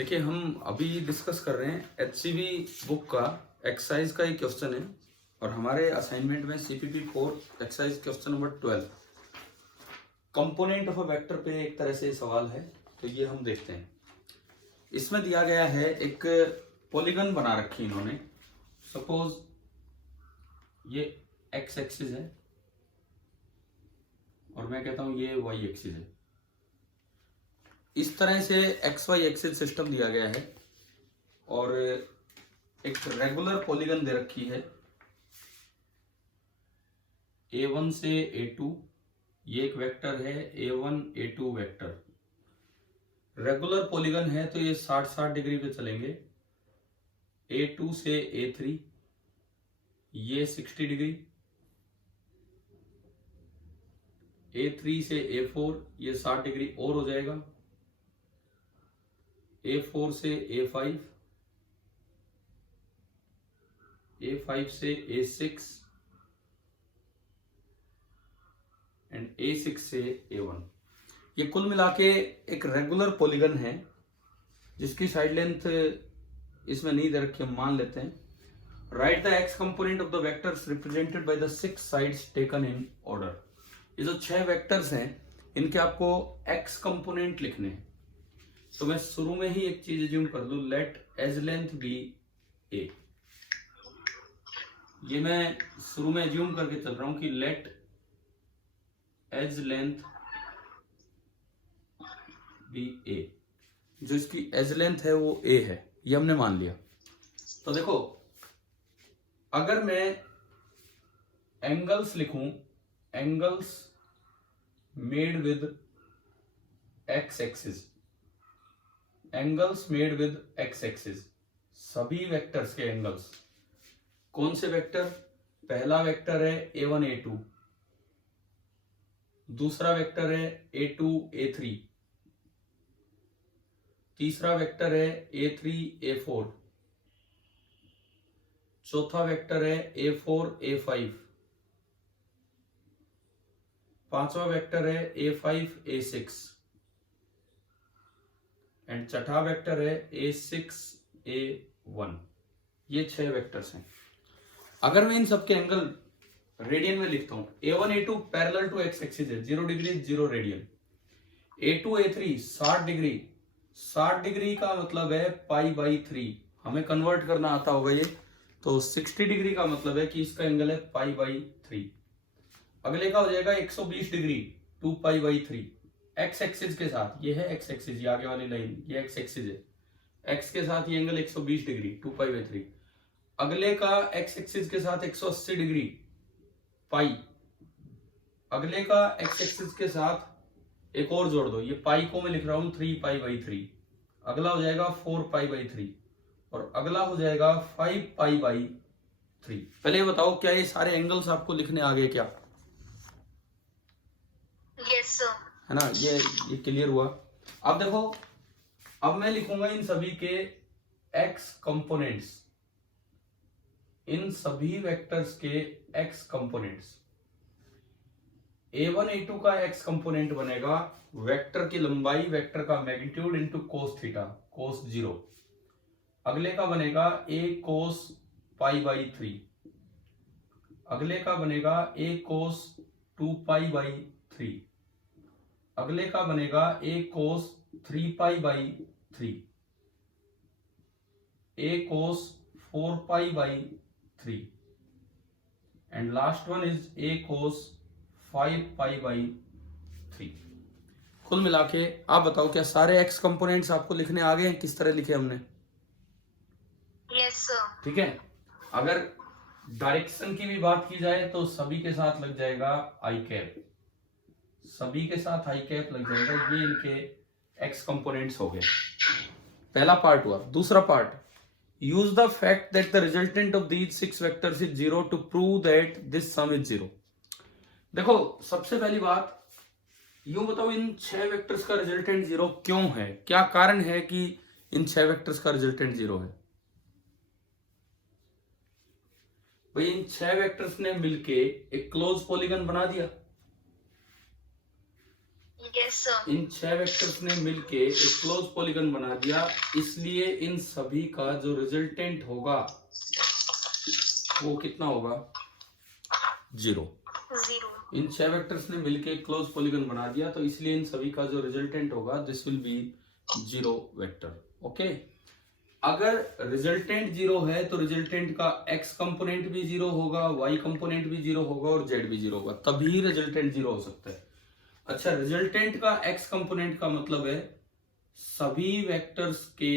देखिए, हम अभी डिस्कस कर रहे हैं एचसीवी बुक का एक्सरसाइज का एक क्वेश्चन है और हमारे असाइनमेंट में CPP 4 exercise question number 12 component of a vector पे एक तरह से सवाल है। तो ये हम देखते हैं। इसमें दिया गया है एक पॉलीगन बना रखी इन्होंने। सपोज ये एक्स एक्सिस है और मैं कहता हूं ये वाई एक्सिस है। इस तरह से एक्स वाई एक्सिस सिस्टम दिया गया है और एक रेगुलर पॉलीगन दे रखी है A1 से A2। ये एक वेक्टर है A1 A2 vector. Regular polygon है तो ये 60-60 डिग्री पे चलेंगे। A2 से A3 ये 60 डिग्री, A3 से A4 ये 60 डिग्री और हो जाएगा। A4 से A5, A5 से A6 एंड A6 से A1। ये कुल मिला के एक रेगुलर पॉलीगन है जिसकी साइड लेंथ इसमें नहीं दे रखी, हम मान लेते हैं। Right the x component of the vectors represented by the 6 sides taken in order. ये जो 6 वेक्टर्स हैं इनके आपको एक्स कंपोनेंट लिखने हैं। तो मैं शुरू में ही एक चीज एज्यूम कर लूं, लेट एज लेंथ बी ए। ये मैं शुरू में एज्यूम करके चल रहा हूं कि लेट एज लेंथ बी ए। जो इसकी एज लेंथ है वो ए है, ये हमने मान लिया। तो देखो, अगर मैं एंगल्स लिखूं, angles made with x axis, angles made with x axis, सभी वेक्टर्स के एंगल्स। कौन से वेक्टर? पहला वेक्टर है A1 A2, दूसरा वेक्टर है A2 A3, तीसरा वेक्टर है A3 A4, चौथा वेक्टर है A4 A5, पांचवा वेक्टर है A5 A6 एंड छठा वेक्टर है A6 A1। ये 6 वेक्टर्स हैं। अगर मैं इन सबके एंगल रेडियन में लिखता हूं, A1 A2 parallel to x axis है, 0 degree 0 radian. A2 A3 60 degree, 60 degree का मतलब है π/3। हमें कन्वर्ट करना आता होगा ये, तो 60 डिग्री का मतलब है कि इसका एंगल है π/3। अगले का हो जाएगा 120 डिग्री, 2π/3 एक्स एक्सिस के साथ। ये है एक्स एक्सिस, ये आगे वाली लाइन, ये एक्स एक्सिस है। एक्स के साथ ये एंगल 120 डिग्री, 2π/3। अगले का एक्स एक्सिस के साथ 180 डिग्री, पाई। अगले का एक्स एक्सिस के साथ एक और जोड़ दो, ये पाई को मैं लिख रहा हूं 3π/3। अगला हो जाएगा 4π/3 और अगला हो जाएगा 5π/3। पहले ये बताओ, क्या ये सारे एंगल्स आपको लिखने आ गए क्या? Yes sir. है ना, ये क्लियर हुआ। अब देखो, अब मैं लिखूंगा इन सभी के एक्स कंपोनेंट्स, इन सभी वेक्टर्स के एक्स कंपोनेंट्स। A1 A2 का एक्स कंपोनेंट बनेगा वेक्टर की लंबाई, वेक्टर का magnitude into cos theta, cos 0। अगले का बनेगा A cos π/3, अगले का बनेगा A cos 2π/3, अगले का बनेगा A cos 3π/3, A cos 4π/3 and last one is A cos 5π/3। कुल मिला के आप बताओ, क्या सारे एक्स कंपोनेंट्स आपको लिखने आ गए हैं? किस तरह लिखे हमने? Yes sir. ठीक है। अगर डायरेक्शन की भी बात की जाए तो सभी के साथ लग जाएगा आई कैप, सभी के साथ आई कैप लग जाएगा। ये इनके एक्स कंपोनेंट्स हो गए। पहला पार्ट हुआ। दूसरा part, use the fact that the resultant of these 6 vectors is 0 to prove that this sum is 0। देखो, सबसे पहली बात यूं बताओ, इन 6 वेक्टर्स का रिजल्टेंट 0 क्यों है? क्या कारण है कि इन 6 वेक्टर्स का रिजल्टेंट 0 है? भाई, इन 6 वेक्टर्स ने मिलके एक क्लोज पॉलीगन बना दिया। Yes, sir. इन 6 वेक्टर्स ने मिलके एक क्लोज पॉलीगन बना दिया, इसलिए इन सभी का जो रिजल्टेंट होगा वो कितना होगा? 0। 0. इन 6 वेक्टर्स ने मिलके एक क्लोज पॉलीगन बना दिया, तो इसलिए इन सभी का जो रिजल्टेंट होगा this will be 0 vector. Okay, अगर रिजल्टेंट 0 है तो रिजल्टेंट का x कंपोनेंट भी 0 होगा, y कंपोनेंट भी 0 होगा और z भी 0 होगा, तभी रिजल्टेंट 0 हो सकता है। अच्छा, रिजल्टेंट का x कंपोनेंट का मतलब है सभी वेक्टर्स के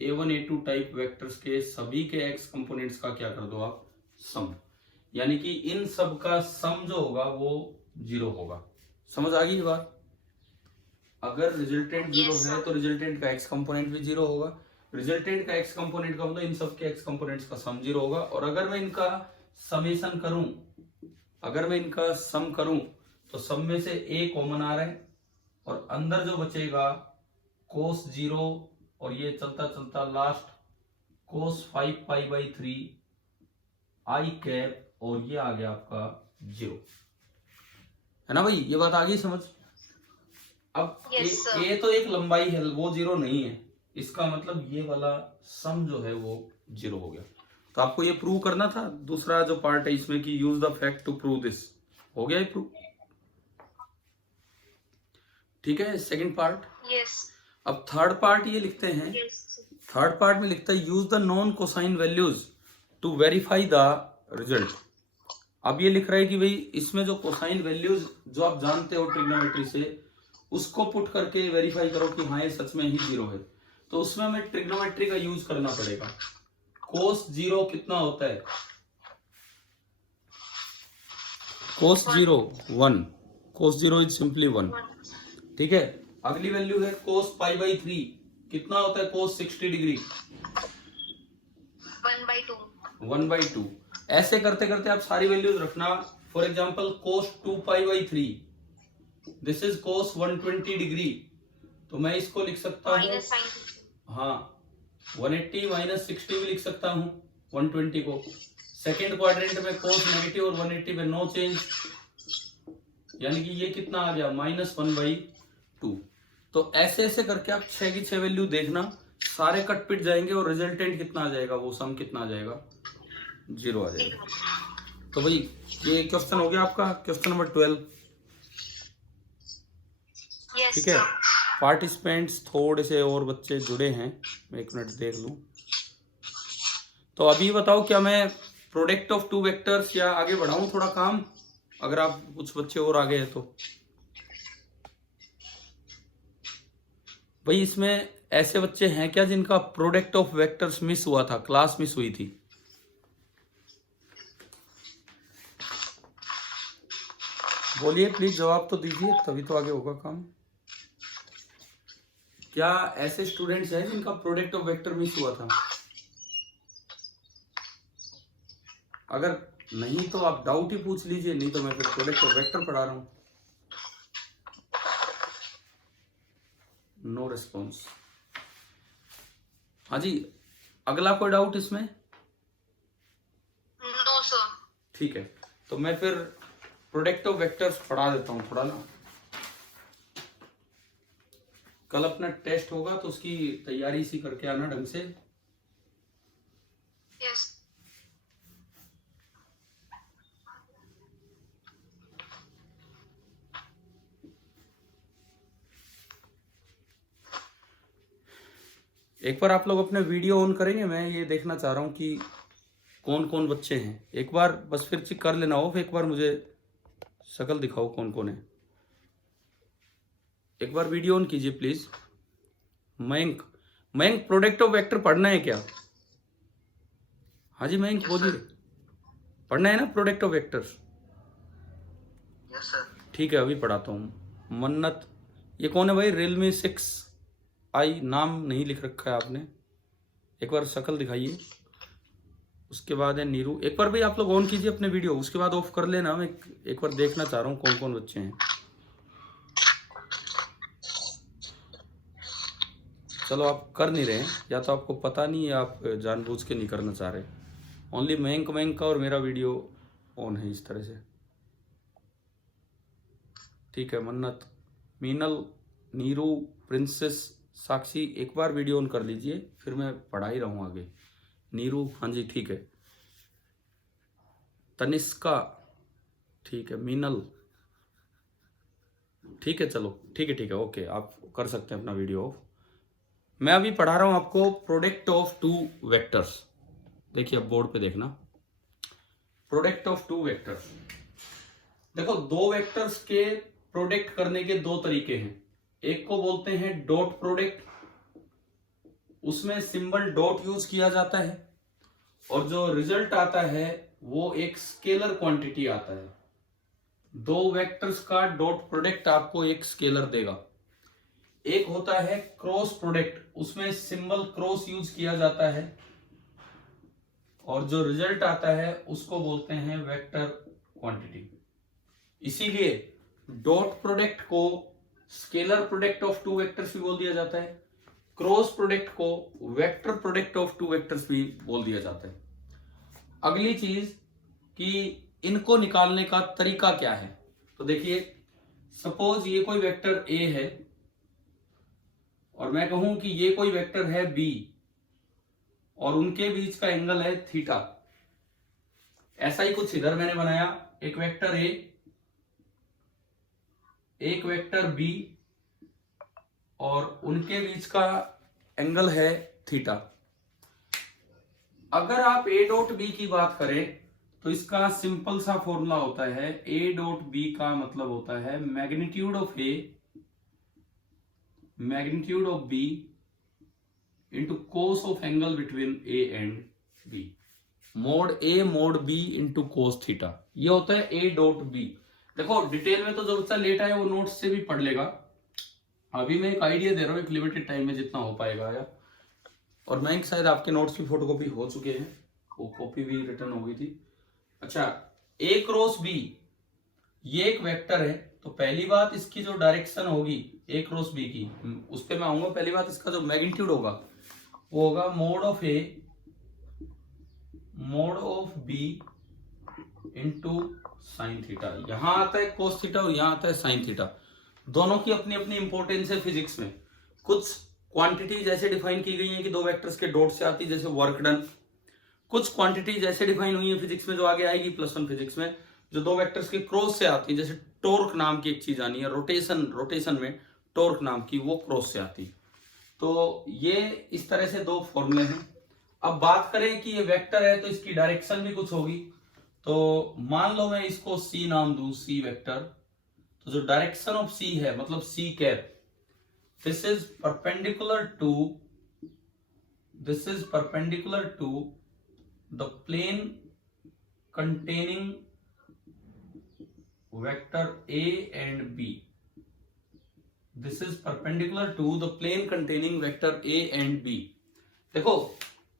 a1 a2 टाइप वेक्टर्स के सभी के x कंपोनेंट्स का क्या कर दो आप? सम, यानी कि इन सब का सम जो होगा वो 0 होगा। समझ आ गई ये बात? अगर रिजल्टेंट 0 Yes, है sir. तो रिजल्टेंट का x कंपोनेंट भी 0 होगा, रिजल्टेंट का x कंपोनेंट का मतलब इन सब के x कंपोनेंट्स का सम 0 होगा। और अगर मैं इनका समेशन करूं, अगर मैं इनका सम करूं तो सम में से a कॉमन आ रहा है और अंदर जो बचेगा cos 0 और ये चलता चलता last cos 5 pi by 3 i cap और ये आ गया आपका 0, है ना भाई? ये बात आ गई समझ? अब Yes, sir. ए तो एक लंबाई है, वो 0 नहीं है, इसका मतलब ये वाला सम जो है वो 0 हो गया। तो आपको ये प्रूव करना था। दूसरा जो पार्ट है इसमें कि use the fact to prove this, हो गया ये प्रूव। ठीक है, सेकंड पार्ट। Yes. अब थर्ड पार्ट ये लिखते हैं, Yes. थर्ड पार्ट में लिखता है use the known cosine values to verify the result. अब ये लिख रहा है कि भाई इसमें जो कोसाइन वैल्यूज जो आप जानते हो ट्रिग्नोमेट्री से, उसको पुट करके वेरीफाई करो कि हाँ ये सच में ही 0 है। तो उसमें हमें ट्रिग्नोमेट्री का यूज करना पड़ेगा। कोस 0 कितना होता है? कोस 0 1, कोस 0 इज सिंपली 1। 1. ठीक है, अगली वैल्यू है कोस पाई बाई 3, कितना होता है कोस 60 डिग्री? 1/2. 1/2। ऐसे करते करते आप सारी वैल्यूज रखना। For example cos 2 pi by 3, this is cos 120 degree, तो मैं इसको लिख सकता हूँ, Minus sin. हाँ 180 माइनस 60 भी लिख सकता हूँ 120 को। सेकेंड क्वाड्रेंट में कोस नेगेटिव और 180 में नो चेंज, यानी कि ये कितना आ गया? -1/2। तो ऐसे ऐसे करके आप 6 की 6 वैल्यू देखना, सारे कट पिट जाएंगे और रिजल्टेंट कितना आ जाएगा? वो सम कितना आ जाएगा? 0 आ जाएगा। तो भाई ये क्वेश्चन हो गया आपका, क्वेश्चन नंबर 12। Yes, ठीक है, sir. पार्टिसिपेंट्स थोड़े से और बच्चे जुड़े हैं, मैं एक मिनट देख लूं। तो अभी बताओ क्या मैं प्रोडक्ट ऑफ 2 वेक्टर्स या आगे बढ़ाऊं थोड़ा काम, अगर आप कुछ बच्चे और आगे हैं तो। भाई इसमें ऐसे बच्चे हैं क्या जिनका प्रोडक्ट ऑफ वेक्टर्स मिस हुआ था, क्लास मिस हुई थी? बोलिए प्लीज, जवाब तो दीजिए, तभी तो आगे होगा काम। क्या ऐसे स्टूडेंट्स हैं जिनका प्रोडक्ट ऑफ वेक्टर मिस हुआ था? अगर नहीं तो आप डाउट ही पूछ लीजिए, नहीं तो मैं फिर प्रोडक्ट ऑफ वेक्टर पढ़ा रहा हूं। No response. हाँ जी, अगला कोई डाउट इसमें? No, sir. ठीक है, तो मैं फिर प्रोडक्ट ऑफ वेक्टर्स पढ़ा देता हूँ थोड़ा ना। कल अपना टेस्ट होगा तो उसकी तैयारी इसी करके आना ढंग से। Yes. एक बार आप लोग अपने वीडियो ऑन करेंगे, मैं ये देखना चाह रहा हूँ कि कौन कौन बच्चे हैं। एक बार बस फिर चेक कर लेना हो, एक बार मुझे शक्ल दिखाओ कौन कौन है। एक बार वीडियो ऑन कीजिए please. Mayank, Mayank product of vector पढ़ना है क्या? हाँ जी मयंक बोलिए, पढ़ना है ना product of vectors? Yes, sir. ठीक है, अभी पढ़ाता हूँ। मन्नत, ये कौन है भाई? रियलमी 6i, नाम नहीं लिख रखा है आपने, एक बार शक्ल दिखाइए। उसके बाद है नीरू। एक बार भाई आप लोग ऑन कीजिए अपने वीडियो, उसके बाद ऑफ कर लेना। मैं एक बार देखना चाह रहा हूँ कौन कौन बच्चे हैं। चलो आप कर नहीं रहे हैं, या तो आपको पता नहीं है, आप जानबूझ के नहीं करना चाह रहे। ओनली मयंक मयंक का और मेरा वीडियो ऑन है इस तरह से। ठीक है, मन्नत मीनल, नीरू, प्रिंसेस, साक्षी, एक बार वीडियो ऑन कर लीजिए, फिर मैं पढ़ा ही रहूँ आगे। नीरू, हाँ जी ठीक है। तनिष्का, ठीक है। मीनल, ठीक है, चलो ठीक है, ओके, आप कर सकते हैं अपना वीडियो ऑफ। मैं अभी पढ़ा रहा हूं आपको प्रोडक्ट ऑफ टू वेक्टर्स। देखिए अब बोर्ड पे देखना, प्रोडक्ट ऑफ टू वेक्टर्स। देखो दो वेक्टर्स के प्रोडक्ट करने के दो तरीके हैं। एक को बोलते हैं डॉट प्रोडक्ट, उसमें सिंबल डॉट यूज किया जाता है, और जो रिजल्ट आता है वो एक स्केलर क्वांटिटी आता है। दो वेक्टर्स का डॉट प्रोडक्ट आपको एक स्केलर देगा। एक होता है क्रॉस प्रोडक्ट, उसमें सिंबल क्रॉस यूज किया जाता है, और जो रिजल्ट आता है उसको बोलते हैं वेक्टर क्वांटिटी। इसीलिए डॉट प्रोडक्ट को scalar product of two vectors भी बोल दिया जाता है, क्रॉस प्रोडक्ट को vector product of two vectors भी बोल दिया जाता है। अगली चीज कि इनको निकालने का तरीका क्या है, तो देखिए सपोज ये कोई वेक्टर ए है और मैं कहूं कि ये कोई वेक्टर है बी और उनके बीच का एंगल है थीटा। ऐसा ही कुछ इधर मैंने बनाया, एक वेक्टर ए, एक वेक्टर बी और उनके बीच का एंगल है थीटा। अगर आप ए डॉट बी की बात करें तो इसका सिंपल सा फॉर्मूला होता है, ए डॉट बी का मतलब होता है magnitude of A, magnitude of B into cos of angle between A and B, mod A mod B into cos theta. ये होता है ए डॉट बी। देखो डिटेल में तो जरूरत से लेट आए वो नोट्स से भी पढ़ लेगा, अभी मैं एक आइडिया दे रहा हूँ एक लिमिटेड टाइम में जितना हो पाएगा या। और मैं शायद आपके नोट्स की फोटोकॉपी हो चुके हैं, वो कॉपी भी रिटर्न हो गई थी। अच्छा, ए क्रॉस बी ये एक वेक्टर है, तो पहली बात इसकी जो डायरेक्शन होगी ए क्रॉस बी की, उस पर मैं आऊंगा। पहली बात इसका जो मैग्नीट्यूड होगा वो होगा mod of A mod of B into sine theta. यहां आता है कोस थीटा और यहां आता है साइन थीटा। दोनों की अपनी अपनी इंपॉर्टेंस है फिजिक्स में। कुछ क्वांटिटी जैसे डिफाइन की गई है कि दो वेक्टर्स के डॉट से आती है, जैसे वर्क डन। कुछ क्वांटिटी जैसे डिफाइन हुई है फिजिक्स में, जो आगे आएगी +1 फिजिक्स में, जो दो वेक्टर्स के क्रॉस से आती है, जैसे टॉर्क नाम की एक चीज आनी है, रोटेशन में टॉर्क नाम की, वो क्रॉस से आती। तो ये इस तरह से दो फॉर्मूले हैं। अब बात करें कि ये वेक्टर है तो इसकी डायरेक्शन भी कुछ होगी। तो मान लो मैं इसको सी नाम दूं, सी वेक्टर, तो जो डायरेक्शन ऑफ सी है मतलब C cap, this is perpendicular to the plane containing vector A and B. This is perpendicular to the plane containing vector A and B. देखो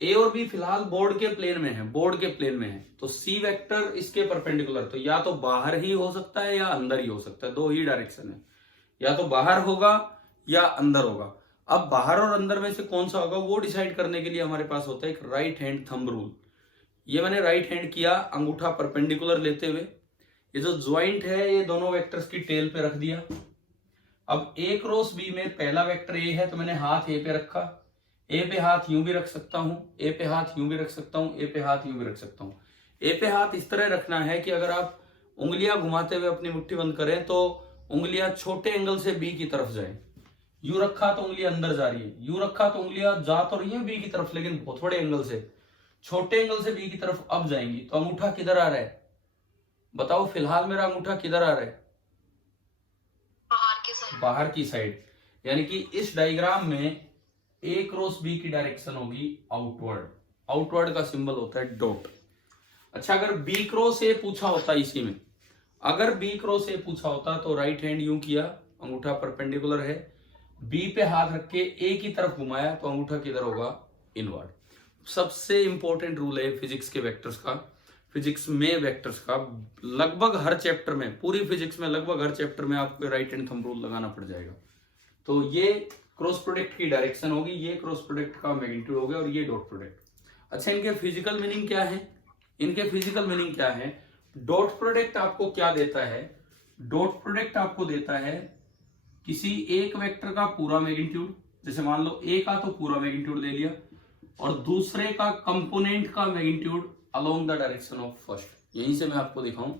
ए और बी फिलहाल board के plane में है, तो C vector इसके परपेंडिकुलर, तो या तो बाहर ही हो सकता है या अंदर ही हो सकता है। दो ही डायरेक्शन है, या तो बाहर होगा या अंदर होगा। अब बाहर और अंदर में से कौन सा होगा वो डिसाइड करने के लिए हमारे पास होता है एक राइट हैंड थंब रूल। ये मैंने राइट हैंड किया, अंगूठा परपेंडिकुलर लेते हुए, ये जो ज्वाइंट है ये दोनों वेक्टर्स की टेल पे रख दिया। अब ए क्रॉस बी में पहला वेक्टर ए है तो मैंने हाथ ए पे रखा, ए पे हाथ यूं भी रख सकता हूं, ए पे हाथ यूं भी रख सकता हूं, ए पे हाथ यूं भी रख सकता हूं। ए पे हाथ इस तरह रखना है कि अगर आप उंगलियां घुमाते हुए अपनी मुट्ठी बंद करें तो उंगलियां छोटे एंगल से बी की तरफ जाए। यूं रखा तो उंगलियां अंदर जा रही है, यूं रखा तो उंगलियां जा तो रही है बी की तरफ, लेकिन बहुत बड़े एंगल से, छोटे एंगल से बी की तरफ अब जाएंगी। तो अंगूठा किधर आ रहा है बताओ, फिलहाल मेरा अंगूठा किधर आ रहा है? बाहर की साइड। यानी कि इस डायग्राम में ए क्रॉस बी की डायरेक्शन होगी आउटवर्ड। आउटवर्ड का सिंबल होता है डॉट। अच्छा, अगर बी क्रॉस ए पूछा होता, इसी में अगर बी क्रॉस ए पूछा होता तो राइट हैंड यूं किया, अंगूठा परपेंडिकुलर है, बी पे हाथ रख के ए की तरफ घुमाया तो अंगूठा किधर होगा? इनवर्ड। सबसे इंपॉर्टेंट रूल है फिजिक्स के वेक्टर्स का, फिजिक्स में वेक्टर्स का। लगभग हर चैप्टर में, पूरी फिजिक्स में लगभग हर चैप्टर में आपको राइट हैंड थंब रूल लगाना पड़ जाएगा। तो ये क्रॉस प्रोडक्ट की डायरेक्शन होगी, ये क्रॉस प्रोडक्ट का मैग्नीट्यूड हो गया, और ये डॉट प्रोडक्ट। अच्छा, इनके फिजिकल मीनिंग क्या है? डॉट प्रोडक्ट आपको क्या देता है? डॉट प्रोडक्ट आपको देता है किसी एक वेक्टर का पूरा मैग्नीट्यूड, जैसे मान लो ए का तो पूरा मैग्नीट्यूड ले लिया और दूसरे का कंपोनेंट का magnitude along the direction of first. यहीं से मैं आपको दिखाऊं,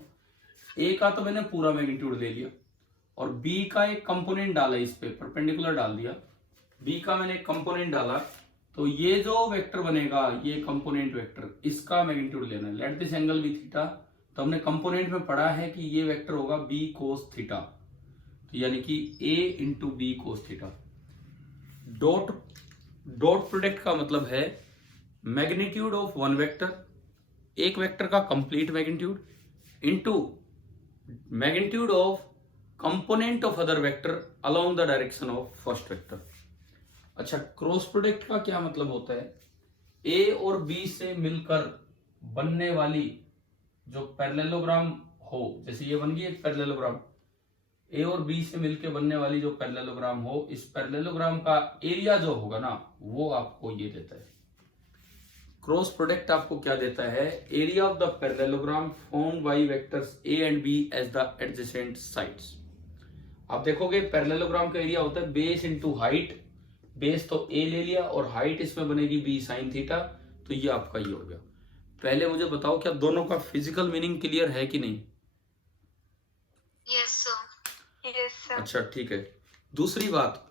ए का तो मैंने पूरा मैग्नीट्यूड ले लिया और बी का एक कंपोनेंट डाला, इस पे परपेंडिकुलर डाल दिया, बी का मैंने एक कंपोनेंट डाला, तो ये जो वेक्टर बनेगा ये कंपोनेंट वेक्टर, इसका मैग्नीट्यूड लेना है। Let this angle be theta, तो हमने कंपोनेंट में पढ़ा है कि ये वेक्टर होगा बी कोस थीटा, तो यानी कि A into B cos theta. Dot product का मतलब है मैग्नीट्यूड ऑफ वन वेक्टर, एक वेक्टर का complete magnitude, into magnitude of component of other vector along the direction of first vector. अच्छा, क्रॉस प्रोडक्ट का क्या मतलब होता है? ए और बी से मिलकर बनने वाली जो पैरेललोग्राम हो, जैसे ये बन गई एक पैरेललोग्राम, ए और बी से मिलकर बनने वाली जो पैरेललोग्राम हो, इस पैरेललोग्राम का एरिया जो होगा ना, वो आपको ये देता है। क्रॉस प्रोडक्ट आपको क्या देता है? Area of the parallelogram formed by vectors A and B as the adjacent sides. आप देखोगे पैरेललोग्राम का एरिया होता है बेस इंटू हाइट, बेस तो ए ले लिया और हाइट इसमें बनेगी बी साइन थीटा, तो ये आपका ये हो गया। पहले मुझे बताओ, क्या दोनों का फिजिकल मीनिंग क्लियर है कि नहीं? Yes sir, yes sir. अच्छा ठीक है। दूसरी बात,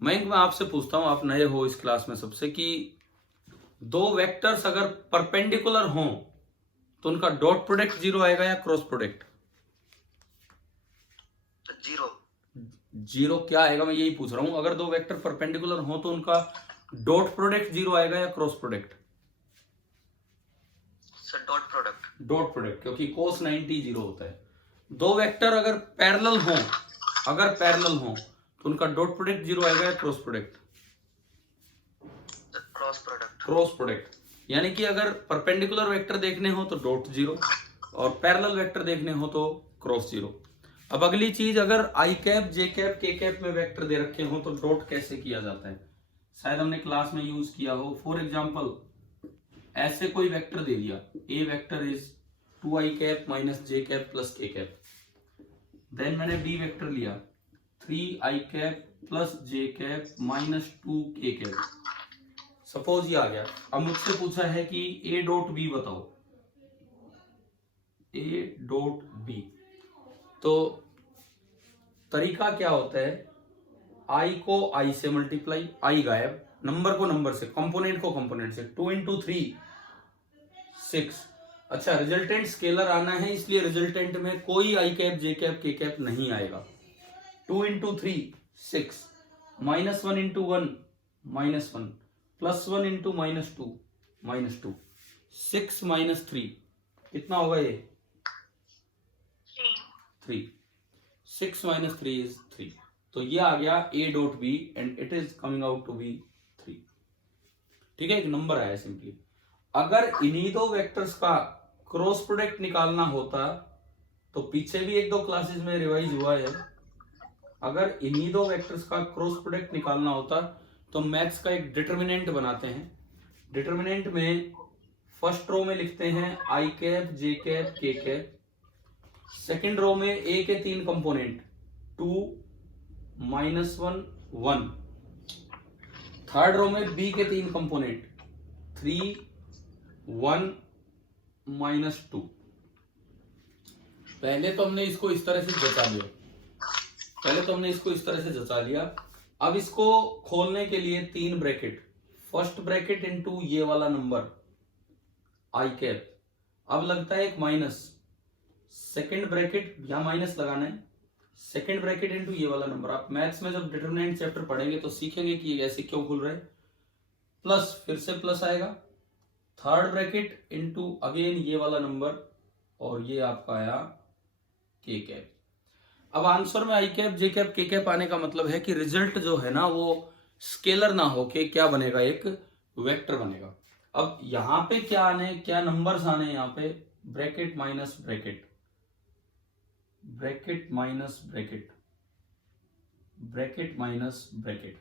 मैं आपसे पूछता हूं, आप नए हो इस क्लास में सबसे, कि दो वेक्टर्स अगर परपेंडिकुलर हों तो उनका डॉट प्रोडक्ट जीरो आएगा या क्रॉस प्रोडक्ट? जीरो। जीरो क्या आएगा, मैं यही पूछ रहा हूं। अगर दो वेक्टर परपेंडिकुलर हो तो उनका डॉट प्रोडक्ट जीरो आएगा या cross product? Sir dot product. Dot product, क्योंकि cos 90 जीरो होता है। दो वेक्टर अगर पैरेलल हो, तो उनका डॉट प्रोडक्ट जीरो आएगा या cross product? Cross product. Cross product, यानी कि अगर परपेंडिकुलर वेक्टर देखने हो तो डॉट जीरो और पैरेलल वेक्टर देखने हो तो क्रॉस जीरो। अब अगली चीज, अगर आई कैप, जे कैप, के कैप में वेक्टर दे रखे हो तो डॉट कैसे किया जाता है? शायद हमने क्लास में यूज किया हो। फॉर एग्जाम्पल, ऐसे कोई वेक्टर दे दिया, A vector is 2i cap minus J cap plus K cap, then मैंने बी वेक्टर लिया 3i cap plus J cap minus 2k cap. Suppose ये आ गया। अब मुझसे पूछा है कि ए डॉट बी बताओ, ए डॉट बी, तो तरीका क्या होता है? आई को आई से मल्टीप्लाई, आई गायब, नंबर को नंबर से, कंपोनेंट को कंपोनेंट से, 2 इंटू 3 6। अच्छा, रिजल्टेंट स्केलर आना है, इसलिए रिजल्टेंट में कोई आई कैप, जे कैप, के कैप नहीं आएगा। 2 into 3 6, minus 1 into 1 minus 1, plus 1 into minus 2 minus 2, 6 minus 3 कितना होगा? ये 3, 6 माइनस 3 इज 3, तो ये आ गया A dot B and it is coming out to be 3। ठीक है, एक नंबर आया सिंपली। अगर इन्हीं दो वेक्टर्स का क्रॉस प्रोडक्ट निकालना होता, तो पीछे भी एक दो क्लासेस में रिवाइज हुआ है, अगर इन्हीं दो वेक्टर्स का क्रॉस प्रोडक्ट निकालना होता तो मैथ्स का एक डिटर्मिनेंट बनाते हैं। डिटर्मिनेंट में फर्स्ट रो में लिखते हैं आई कैप, जे कैप, के कैप, सेकेंड रो में ए के 3 कंपोनेंट 2 माइनस 1 1, थर्ड रो में बी के 3 कंपोनेंट 3 1 माइनस 2। पहले तो हमने इसको इस तरह से जचा लिया, अब इसको खोलने के लिए 3 ब्रैकेट, फर्स्ट ब्रैकेट इंटू ये वाला नंबर आई कैप, अब लगता है एक माइनस, सेकेंड ब्रैकेट, यहां माइनस लगाना है, सेकेंड ब्रैकेट इंटू ये वाला नंबर। आप मैथ्स में जब डिटरमिनेंट चैप्टर पढ़ेंगे तो सीखेंगे कि ये ऐसे क्यों खुल रहा है, प्लस, फिर से प्लस आएगा, थर्ड ब्रैकेट इंटू अगेन ये वाला नंबर, और ये आपका आया के कैप। अब आंसर में आई कैप, जे कैप, के कैप आने का मतलब है कि रिजल्ट जो है ना वो स्केलर ना होके क्या बनेगा, एक वेक्टर बनेगा। अब यहां पे क्या नंबर्स आने, यहां पे bracket minus bracket, bracket minus bracket, bracket minus bracket.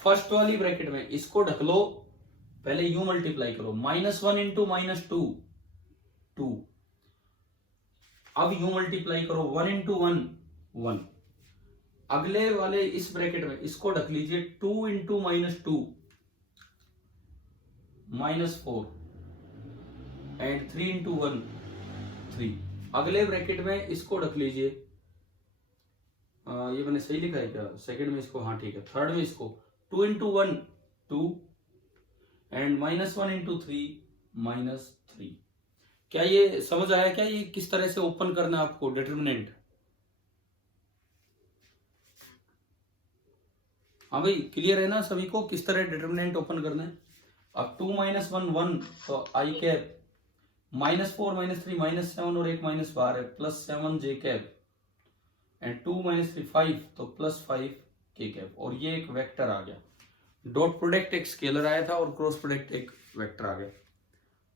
First वाली ब्रैकेट में इसको ढक लो, पहले यू मल्टीप्लाई करो, माइनस 1 इंटू माइनस 2 2, अब यू मल्टीप्लाई करो 1 इंटू 1 1, अगले वाले इस ब्रैकेट में इसको ढक लीजिए 2 इंटू -2 -4 एंड 3 इंटू 1 3। अगले ब्रैकेट में इसको ढक लीजिए, ये मैंने सही लिखा है क्या? सेकंड में इसको, हाँ ठीक है। थर्ड में इसको 2 इंटू 1 2 एंड -1 इंटू 3 -3। क्या ये समझ आया? क्या ये किस तरह से ओपन करना है आपको डिटरमिनेंट? हाँ भाई, क्लियर है ना सभी को किस तरह डिटरमिनेंट ओपन करना है? अब 2 - 1 1 तो आई कैप, -4 -3 -7 और एक -12 है, +7 जे कैप एंड 2 -3 5 तो +5 के कैप। और ये एक वेक्टर आ गया। डॉट प्रोडक्ट एक स्केलर आया था और क्रॉस प्रोडक्ट एक वेक्टर आ गया।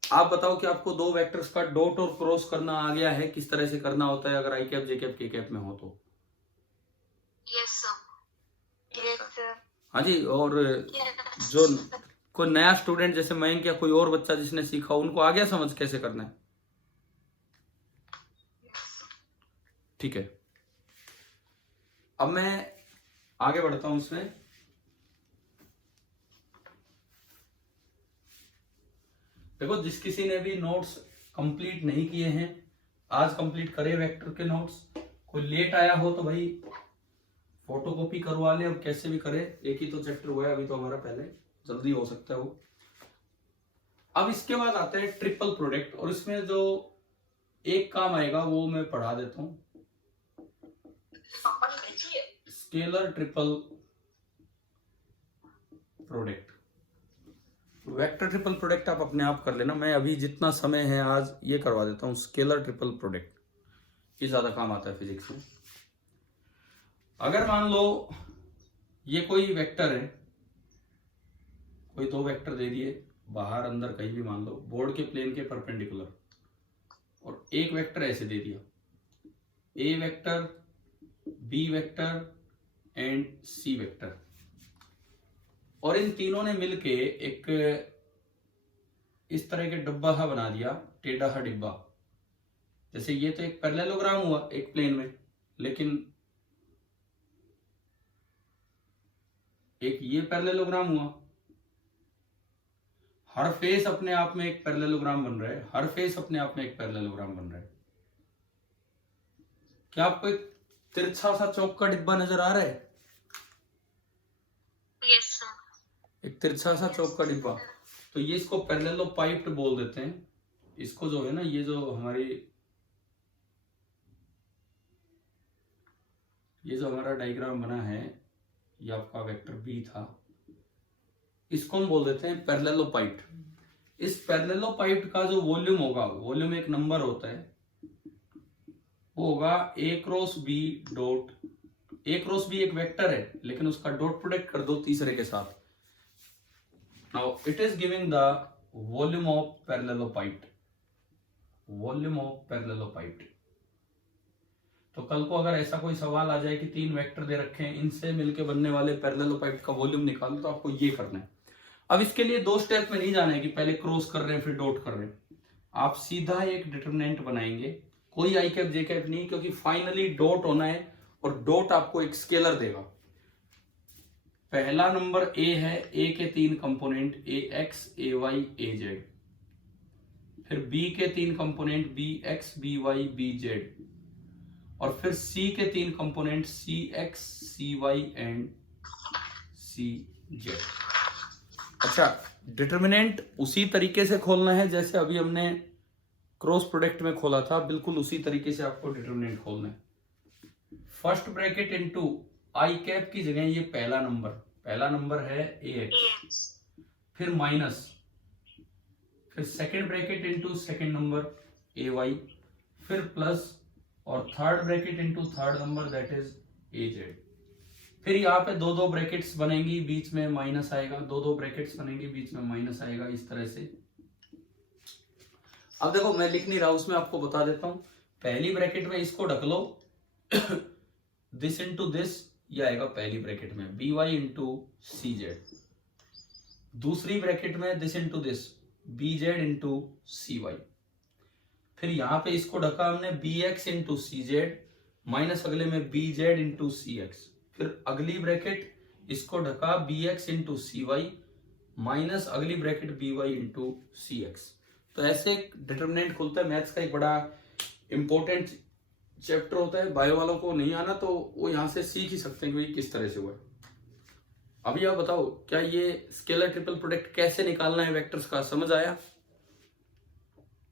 आप बताओ कि आपको दो वेक्टर्स का डॉट और क्रॉस करना आ गया है, किस तरह से करना होता है अगर आई कैप जे कैप के कैप में हो तो? Yes, sir. Yes, sir. हाँ जी। और Yes. जो कोई नया स्टूडेंट जैसे मयंक या कोई और बच्चा जिसने सीखा, उनको आ गया समझ कैसे करना है? ठीक है, अब मैं आगे बढ़ता हूं इसमें। देखो, जिस किसी ने भी नोट्स कंप्लीट नहीं किए हैं, आज कंप्लीट करे वेक्टर के नोट्स। कोई लेट आया हो तो भाई फोटोकॉपी करवा ले, अब कैसे भी करे। एक ही तो चैप्टर हुआ है अभी तो हमारा, पहले जल्दी हो सकता है वो। अब इसके बाद आता है ट्रिपल प्रोडक्ट, और इसमें जो एक काम आएगा वो मैं पढ़ा देता हूं। Scalar triple product, vector triple product आप अपने आप कर लेना। मैं अभी जितना समय है आज ये करवा देता हूं। स्केलर ट्रिपल प्रोडक्ट ये ज्यादा काम आता है फिजिक्स में। अगर मान लो ये कोई वेक्टर है, कोई दो वेक्टर दे दिए बाहर अंदर कहीं भी, मान लो बोर्ड के प्लेन के परपेंडिकुलर, और एक वेक्टर ऐसे दे दिया, A vector, B vector and C vector, और इन तीनों ने मिलके एक इस तरह के डब्बा सा बना दिया, टेढ़ा सा डिब्बा। जैसे ये तो एक पैरेललोग्राम हुआ एक प्लेन में, लेकिन एक ये पैरेललोग्राम हुआ। हर फेस अपने आप में एक पैरेललोग्राम बन रहा है, हर फेस अपने आप में एक पैरेललोग्राम बन रहा है। क्या आपको एक तिरछा सा चौक का डिब्बा नजर आ रहा है? Yes, sir. एक तिरछा सा चौक का डिब्बा, तो ये इसको पैरेललोपाइप्ड बोल देते हैं। इसको जो है ना, ये जो हमारी ये जो हमारा डायग्राम बना है, ये आपका वेक्टर बी था, इसको हम बोल देते हैं पैरेललोपाइप्ड। इस पैरेललोपाइप्ड का जो वॉल्यूम होगा, वॉल्यूम एक नंबर होता है, वो होगा ए क्रॉस बी डॉट। ए क्रॉस बी एक वेक्टर है, लेकिन उसका डॉट प्रोडक्ट कर दो तीसरे के साथ। Now it is giving the volume of parallelepiped, volume of parallelepiped. तो कल को अगर ऐसा कोई सवाल आ जाए कि तीन वेक्टर दे रखे हैं, इनसे मिलके बनने वाले पैरेललोपाइप्ड का वॉल्यूम निकालो, तो आपको ये करना है। अब इसके लिए दो स्टेप में नहीं जाना है कि पहले क्रॉस कर रहे हैं फिर डॉट कर रहे हैं। आप सीधा एक डिटरमिनेंट बनाएंगे, कोई आई कैप जे कैप नहीं, क्योंकि फाइनली डॉट होना है, और डॉट आपको एक स्केलर देगा। पहला नंबर ए है, ए के तीन component A X A Y A Z, फिर बी के तीन component B X B Y B Z, और फिर सी के तीन component C X C Y and C Z. अच्छा, डिटरमिनेंट उसी तरीके से खोलना है जैसे अभी हमने क्रॉस प्रोडक्ट में खोला था, बिल्कुल उसी तरीके से आपको डिटरमिनेंट खोलना है। First bracket into I cap की जगह ये पहला नंबर है ए एक्स, फिर माइनस, फिर second bracket into second number A Y, फिर प्लस, और third bracket into third number that is A Z. फिर यहाँ पे दो दो ब्रैकेट्स बनेंगी, बीच में माइनस आएगा, दो दो ब्रैकेट्स बनेंगी, बीच में माइनस आएगा, इस तरह से। अब देखो, मैं लिख नहीं रहा, उसमें आपको बता देता हूं। पहली ब्रैकेट में इसको ढक लो, दिस इंटू दिस, ये आएगा पहली ब्रैकेट में B Y into C Z. दूसरी ब्रैकेट में this into this, B Z into C Y. फिर यहां पे इसको ढका हमने B X into C Z, minus अगले में B Z into C X. फिर अगली ब्रैकेट इसको ढका B X into C Y minus अगली bracket B Y into C X. तो ऐसे एक डिटर्मिनेंट खुलता है। मैथ्स का एक बड़ा इंपॉर्टेंट चैप्टर होता है, बायो वालों को नहीं आना तो वो यहाँ से सीख ही सकते हैं कि किस तरह से हुआ है। अभी आप बताओ, क्या ये स्केलर ट्रिपल प्रोडक्ट कैसे निकालना है वेक्टर्स का, समझ आया?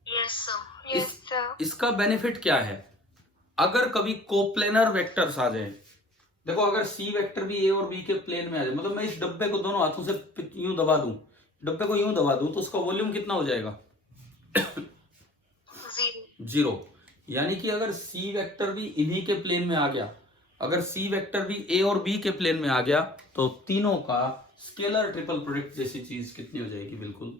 Yes, sir. Yes, sir. इसका बेनिफिट क्या है? अगर कभी कोप्लेनर वेक्टर्स आ जाए, देखो अगर सी वेक्टर भी ए और बी के प्लेन में आ जाए, मतलब मैं इस डब्बे को दोनों हाथों से यूं दबा दूं, डब्बे को यूं दबा दूं, तो उसका वॉल्यूम कितना हो जाएगा? 0। यानी कि अगर सी वेक्टर भी इन्हीं के प्लेन में आ गया, अगर सी वेक्टर भी ए और बी के प्लेन में आ गया, तो तीनों का स्केलर ट्रिपल प्रोडक्ट जैसी चीज कितनी हो जाएगी? बिल्कुल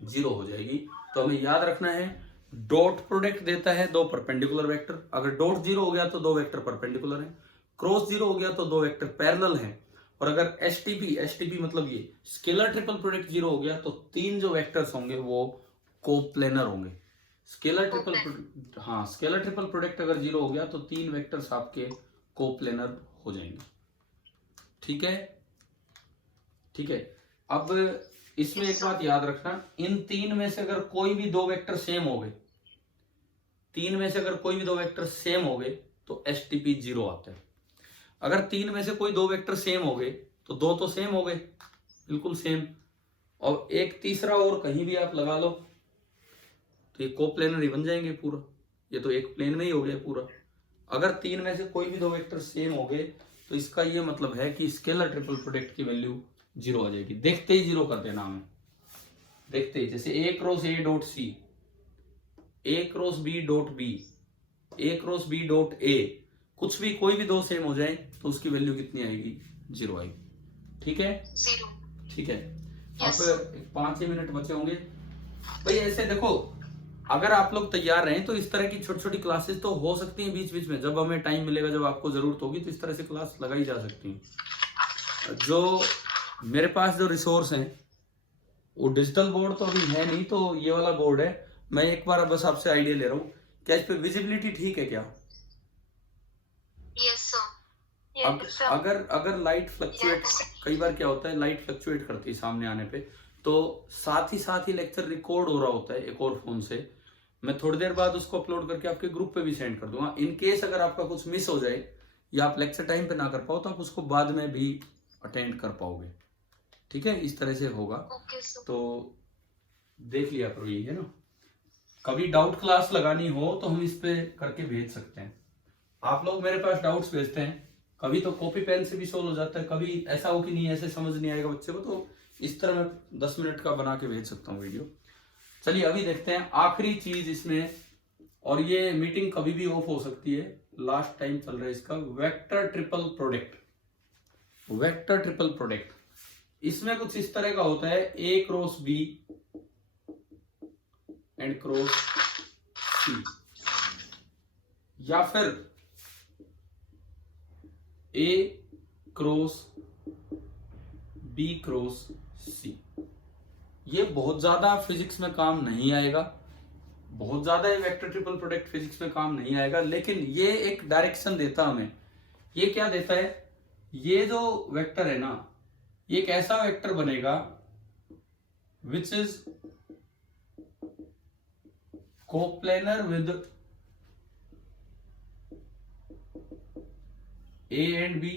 0 हो जाएगी। तो हमें याद रखना है, डॉट प्रोडक्ट देता है दो परपेंडिकुलर वेक्टर। अगर डॉट 0 हो गया तो दो वेक्टर परपेंडिकुलर हैं, क्रॉस 0 हो गया तो दो वेक्टर पैरेलल हैं, और अगर एसटीपी मतलब ये स्केलर ट्रिपल प्रोडक्ट 0 हो गया तो तीन जो वेक्टर्स होंगे वो कोप्लेनर होंगे। स्केलर ट्रिपल प्रोडक्ट अगर 0 हो गया तो तीन वेक्टर्स आपके कोप्लेनर हो जाएंगे। ठीक है, ठीक है। अब इसमें एक बात याद रखना, इन तीन में से अगर कोई भी दो वेक्टर सेम हो गए, तीन में से अगर कोई भी दो वेक्टर सेम हो गए तो एसटीपी 0 आता है। अगर तीन में से कोई दो वेक्टर सेम हो गए तो दो तो सेम हो गए, बिल्कुल सेम, और एक तीसरा और कहीं भी आप लगा लो तो ये कोप्लेनर ही बन जाएंगे पूरा। ये तो एक प्लेन में ही हो गया पूरा। अगर तीन में से कोई भी दो वेक्टर सेम हो गए तो इसका ये मतलब है कि स्केलर ट्रिपल प्रोडक्ट की वैल्यू 0 आ जाएगी। देखते ही 0 कर देना हमें, देखते ही। जैसे A cross A dot C, A cross B dot B, A cross B dot A, कुछ भी कोई भी दो सेम हो जाए तो उसकी वैल्यू कितनी आएगी? 0 आएगी। ठीक है, 0. ठीक है। Yes. अब 5 ही मिनट बचे होंगे भाई। ऐसे देखो, अगर आप लोग तैयार रहें तो इस तरह की छोटी छोटी क्लासेस तो हो सकती हैं बीच बीच में, जब हमें टाइम मिलेगा, जब आपको जरूरत होगी, तो इस तरह से क्लास लगाई जा सकती है। जो मेरे पास जो रिसोर्स हैं वो डिजिटल बोर्ड तो अभी है नहीं, तो ये वाला बोर्ड है। मैं एक बार बस आपसे आइडिया ले रहा हूँ, क्या इस पे विजिबिलिटी ठीक है क्या? Yes, sir. अब Yes, sir. अगर लाइट फ्लक्चुएट, कई बार क्या होता है लाइट फ्लक्चुएट करती है सामने आने पे, तो साथ ही लेक्चर रिकॉर्ड हो रहा होता है एक और फोन से। मैं थोड़ी देर बाद उसको अपलोड करके आपके ग्रुप पे भी सेंड कर दूंगा। इन केस अगर आपका कुछ मिस हो जाए या आप लेक्चर टाइम पे ना कर पाओ तो आप उसको बाद में भी अटेंड कर पाओगे। ठीक है, इस तरह से होगा। Okay, sir. तो देख लिया करो, ये है ना। कभी डाउट क्लास लगानी हो तो हम इस पे करके भेज सकते हैं। आप लोग मेरे पास डाउट्स भेजते हैं, कभी तो कॉपी पेन से भी सोल्व हो जाता है, कभी ऐसा हो कि नहीं ऐसे समझ नहीं आएगा बच्चे को, तो इस तरह मैं 10 मिनट का बना के भेज सकता हूँ वीडियो। चलिए अभी देखते हैं आखिरी चीज इसमें, और ये मीटिंग कभी भी ऑफ हो सकती है, लास्ट टाइम चल रहा है इसका, vector triple product. Vector triple product इसमें कुछ इस तरह का होता है, ए क्रॉस बी एंड क्रॉस सी, या फिर ए क्रॉस बी क्रॉस सी। ये बहुत ज्यादा फिजिक्स में काम नहीं आएगा, बहुत ज्यादा ये वेक्टर ट्रिपल प्रोडक्ट फिजिक्स में काम नहीं आएगा, लेकिन ये एक डायरेक्शन देता हमें। ये क्या देता है, ये जो वेक्टर है ना, ये एक ऐसा वेक्टर बनेगा which is coplanar with A and B.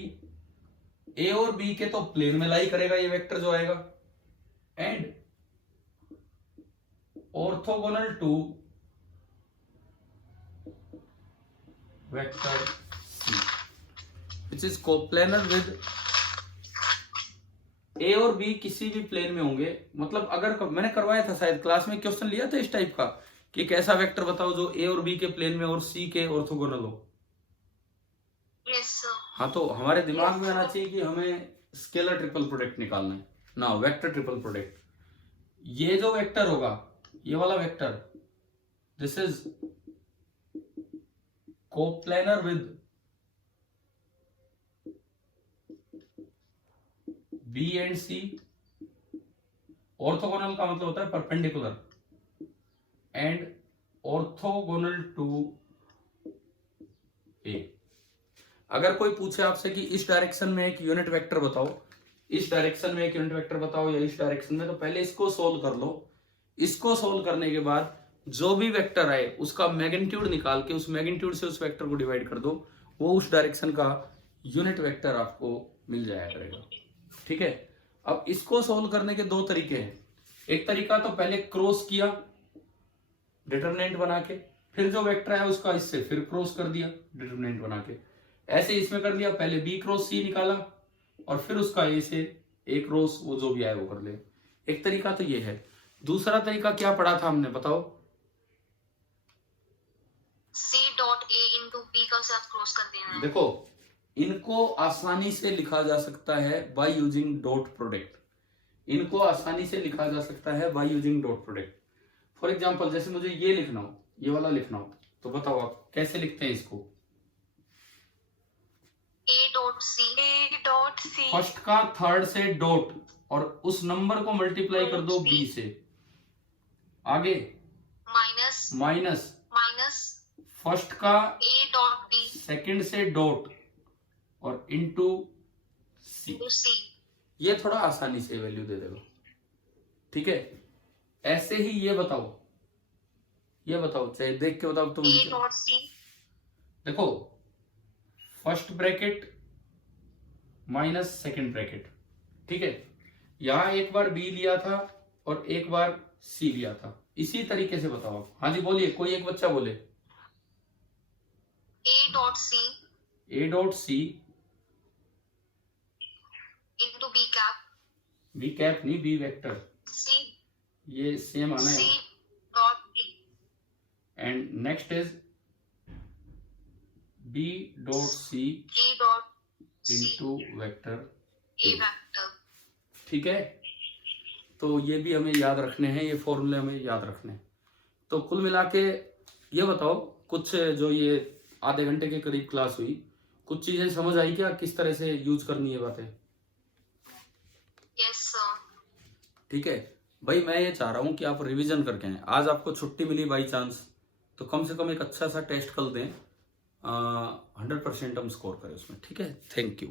A और बी के तो प्लेन में लाई करेगा ये वेक्टर जो आएगा, and orthogonal to vector C which is coplanar with A और बी किसी भी प्लेन में होंगे। मतलब अगर मैंने करवाया था शायद क्लास में, क्वेश्चन लिया था इस टाइप का कि एक ऐसा वेक्टर बताओ जो ए और बी के प्लेन में और सी के ऑर्थोगोनल हो। Yes, sir. हाँ, तो हमारे दिमाग में आना चाहिए कि हमें स्केलर ट्रिपल प्रोडक्ट निकालना है ना, वेक्टर ट्रिपल प्रोडक्ट। ये जो वेक्टर होगा, ये वाला vector, this is coplanar with B and C. Orthogonal का मतलब होता है perpendicular, and orthogonal to A. अगर कोई पूछे आपसे कि इस डायरेक्शन में एक यूनिट वेक्टर बताओ, इस डायरेक्शन में एक यूनिट वेक्टर बताओ या इस डायरेक्शन में, तो पहले इसको सोल्व कर लो। इसको सोल्व करने के बाद जो भी वेक्टर आए उसका मैग्नीट्यूड निकाल के उस मैग्नीट्यूड से उस वेक्टर को डिवाइड कर दो, वो उस डायरेक्शन का यूनिट वेक्टर आपको मिल जाया करेगा। ठीक है, अब इसको सोल्व करने के दो तरीके हैं। एक तरीका तो पहले क्रॉस किया डिटरमिनेंट बना के, फिर जो वेक्टर है उसका इससे फिर क्रॉस कर दिया डिटरमिनेंट बना के। ऐसे इसमें कर लिया, पहले बी क्रॉस सी निकाला और फिर उसका ए से ए क्रॉस वो जो भी आए वो कर ले। एक तरीका तो ये है। दूसरा तरीका क्या पढ़ा था हमने, बताओ? C dot A into B का साथ क्रॉस कर देना है। देखो, इनको आसानी से लिखा जा सकता है बाय यूजिंग डॉट प्रोडक्ट। इनको आसानी से लिखा जा सकता है by using dot product. For example, जैसे मुझे ये लिखना हो, ये वाला लिखना हो, तो बताओ आप कैसे लिखते हैं इसको? A डॉट C फर्स्ट का थर्ड से डॉट और उस नंबर को मल्टीप्लाई कर दो बी से। आगे माइनस फर्स्ट का A डॉट B सेकंड से डॉट और इनटू सी। ये थोड़ा आसानी से वैल्यू दे देगा। ठीक है, ऐसे ही ये बताओ चाहे देख के बताओ तुम। A डॉट C देखो, first bracket minus second bracket. ठीक है, यहां एक बार बी लिया था और एक बार सी लिया था। इसी तरीके से बताओ आप। हाँ जी बोलिए, कोई एक बच्चा बोले। A dot C into B cap नहीं, बी वेक्टर। C ये सेम आना है। C dot B and next is B dot C into vector A vector. ठीक है, तो ये भी हमें याद रखने हैं, ये फॉर्मूले हमें याद रखने हैं। तो कुल मिला के ये बताओ, कुछ जो ये आधे घंटे के करीब क्लास हुई, कुछ चीजें समझ आई क्या, किस तरह से यूज करनी है बातें? Yes sir. ठीक है भाई, मैं ये चाह रहा हूं कि आप रिवीजन करके आए। आज आपको छुट्टी मिली बाई चांस, तो कम से कम एक अच्छा सा टेस्ट कल दें, 100% हम स्कोर करें उसमें। ठीक है, थैंक यू।